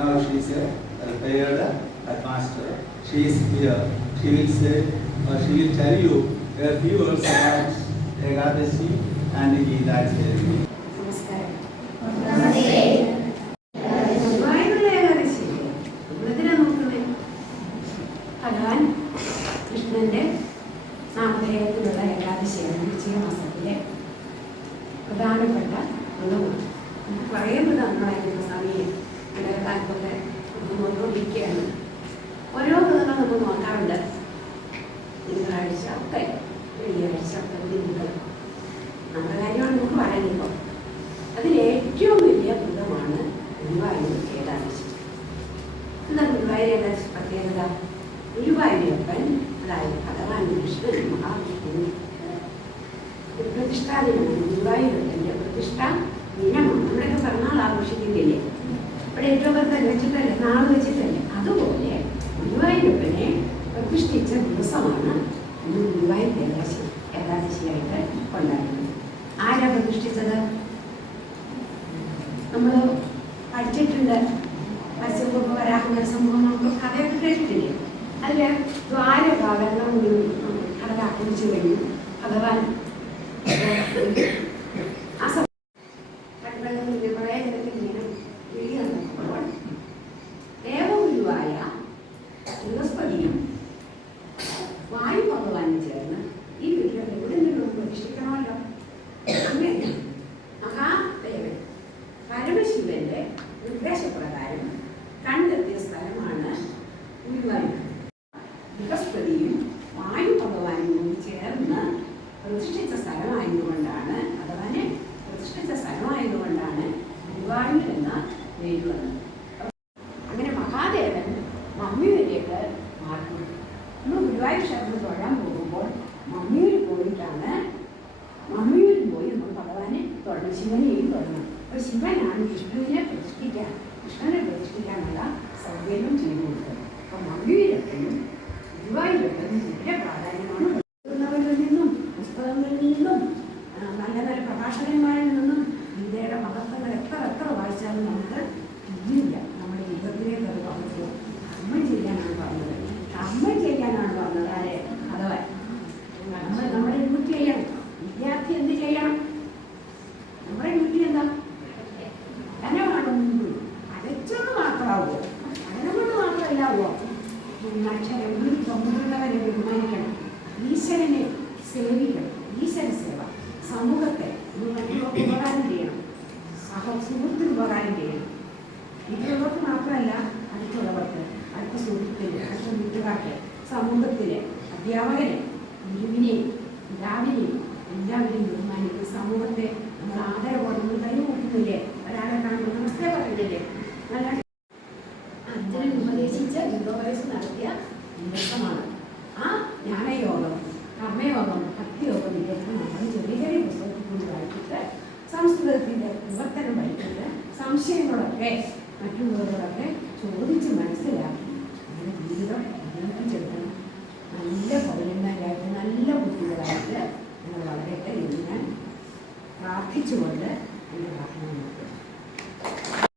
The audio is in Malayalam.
Now she is a retired headmaster. She is here. She will say, she will tell you a few words about Ekadashi and Gita Chari. ഭഗവാൻ കൃഷ്ണന്റെ നാമധേയത്തിലുള്ള ഏകാദശിയാണ് വൃശ്ചികമാസത്തിലെ പ്രധാനപ്പെട്ട വ്രതമാണ്. കുറേ വ്രതങ്ങളായിരുന്നു സമയം ഇടക്കാലത്തൊക്കെ നോക്കിയിരിക്കുകയാണ്. ഓരോ വ്രതങ്ങൾ നമ്മൾ നോക്കാറുണ്ട്. തിങ്കളാഴ്ച ഒക്കെ, വെള്ളിയാഴ്ച ഒക്കെ തിങ്കൾ നമ്മുടെ കാര്യമാണ് നമുക്ക് പറയുമ്പോൾ അതിൽ ഏറ്റവും വലിയ വ്രതമാണ് ഗുരുവായൂർ ഏകാദശി. എന്താ ഗുരുവായൂർ ഏകാദശി പ്രത്യേകത? ഗുരുവായൂരപ്പൻ, അതായത് ഭഗവാൻ കൃഷ്ണൻ മഹാവിഷ്ണു പ്രതിഷ്ഠാദിനമാണ്. ഗുരുവായൂരപ്പൻ്റെ പ്രതിഷ്ഠ ദിനമാണ്. നമ്മുടെയൊക്കെ പിറന്നാൾ ആഘോഷിക്കുന്നില്ലേ? ഇവിടെ ഏറ്റവും പേർക്ക് വെച്ചിട്ടല്ലേ, നാൾ വെച്ചിട്ടല്ലേ? അതുപോലെ ഗുരുവായൂരപ്പനെ പ്രതിഷ്ഠിച്ച ദിവസമാണ് ഇന്ന് ഗുരുവായൂർ ഏകാദശിയായിട്ട് കൊണ്ടാടുന്നത്. ആരാ പ്രതിഷ്ഠിച്ചത്? നമ്മൾ പഠിച്ചിട്ടുണ്ട്. മത്സ്യകുമ്പ വരാഹ സംഭവം നമുക്ക് കഥയൊക്കെ കേട്ടിട്ടില്ലേ? അതിൽ ദ്വാരകാലം കടലാക്രമിച്ചു കഴിഞ്ഞു. ഭഗവാൻ ആ കടകളിൽ കുറേ ജനത്തിൽ ഇങ്ങനെ വീഴി നടക്കുമ്പോൾ ദേവഗുരുവായ ബൃഹസ്പതിയും വായു ഭഗവാനും ചേർന്ന് ഈ വീട്ടിൽ എവിടെ നിന്നും പ്രതിഷ്ഠിക്കണമല്ലോ. അങ്ങനെ മഹാദേവൻ പരമശിവന്റെ നിർദ്ദേശപ്രകാരം കണ്ടെത്തിയ സ്ഥലമാണ് ഗുരുവായൂർ. ബൃഹസ്പതിയും വായു ഭഗവാനും കൂടി ചേർന്ന് പ്രതിഷ്ഠിച്ച സ്ഥലമായതുകൊണ്ടാണ്, ഭഗവാനെ പ്രതിഷ്ഠിച്ച സ്ഥലമായതുകൊണ്ടാണ് ഗുരുവായൂർ എന്ന പേര് വന്നത്. അങ്ങനെ മഹാദേവൻ മമ്മിയൂരിലേക്ക് മാറ്റി. നമ്മൾ ഗുരുവായൂർ ക്ഷേത്രത്തിൽ തൊഴാൻ പോകുമ്പോൾ മമ്മിയൂരിൽ പോയിട്ടാണ്, മമ്മിയൂരിൽ പോയി നമ്മൾ ഭഗവാനെ തൊഴണം, ശിവനെയും തൊഴണം. അപ്പോൾ ശിവനാണ് വിഷ്ണുവിനെ പ്രതിഷ്ഠിക്കാൻ, കൃഷ്ണനെ പ്രതിഷ്ഠിക്കാനുള്ള സൗകര്യം ചെയ്തു കൊടുത്തത്. അപ്പോൾ മമ്മിയൂരപ്പനും ഗുരുവായൂരപ്പനും വളരെ പ്രാധാന്യമാണ്. മുതിർന്നവരിൽ നിന്നും പുസ്തകങ്ങളിൽ നിന്നും നല്ല നല്ല പ്രഭാഷകന്മാരിൽ നിന്നും ഇന്ത്യയുടെ മഹത്വങ്ങൾ എത്ര വായിച്ചാലും നമുക്ക് ഇല്ല. നമ്മുടെ യുഗത്തിലേക്ക് അത് പറഞ്ഞു കർമ്മം ചെയ്യാനാണ് പറഞ്ഞത്. കർമ്മം ചെയ്യാനാണ് പറഞ്ഞത്. ആരെ? ഭഗവാൻ. നമ്മുടെ ഡ്യൂട്ടി ചെയ്യണം. വിദ്യാർത്ഥി എന്ത് ചെയ്യണം? നമ്മുടെ ഡ്യൂട്ടി എന്താ? ധനമാണെന്ന് അടച്ചത് മാത്രമാവോ? പഠനം കൊണ്ട് മാത്രമല്ലാവോ? അക്ഷരം മുതിർന്നവരെ ബഹുമാനിക്കണം, ഈശ്വരനെ സേവിക്കണം, ഈശ്വര സേവ, സമൂഹത്തെ മറ്റുള്ളവർക്ക് ഉപകാരം ചെയ്യണം, സുഹൃത്തിന് ഉപകാരം ചെയ്യണം. വീട്ടിലുള്ളവർക്ക് മാത്രമല്ല, അടുത്തുള്ളവർക്ക്, അടുത്ത സുഹൃത്തിന്, അടുത്ത വീട്ടുകാർക്ക്, സമൂഹത്തിന്, അധ്യാപകരെ, ഗുരുവിനെയും പിതാവിനെയും എല്ലാവരെയും ബഹുമാനിക്കും. സമൂഹത്തെ നമ്മൾ ആദരവോടെ നമ്മൾ കൈകൂട്ടുന്നില്ലേ? ഒരാളെ കാണുമ്പോൾ നമസ്തേ പറയുന്നില്ലേ? നല്ല അഞ്ജനം ഉപദേശിച്ച് യോഗോപദേശം നടത്തിയ ദിവസമാണ്. ആ ജ്ഞാനയോഗം, കർമ്മയോഗം, ഭക്തിയോഗം ഇതൊക്കെ നമ്മൾ ചെറിയ ചെറിയ പുസ്തകത്തിൽ കൂടി വായിച്ചിട്ട് സംസ്കൃതത്തിൻ്റെ വിവർത്തനം പഠിച്ചിട്ട് സംശയങ്ങളൊക്കെ മറ്റുള്ളവരോടൊക്കെ ചോദിച്ച് മനസ്സിലാക്കി നമ്മുടെ ജീവിതം ജീവിപ്പിച്ചെടുക്കണം. നല്ല പൗരന്മാരായിട്ട്, നല്ല കുട്ടികളായിട്ട് നിങ്ങൾ വളരട്ടെ എന്ന് ഞാൻ പ്രാർത്ഥിച്ചുകൊണ്ട് എൻ്റെ പ്രാർത്ഥന നടത്തുന്നു.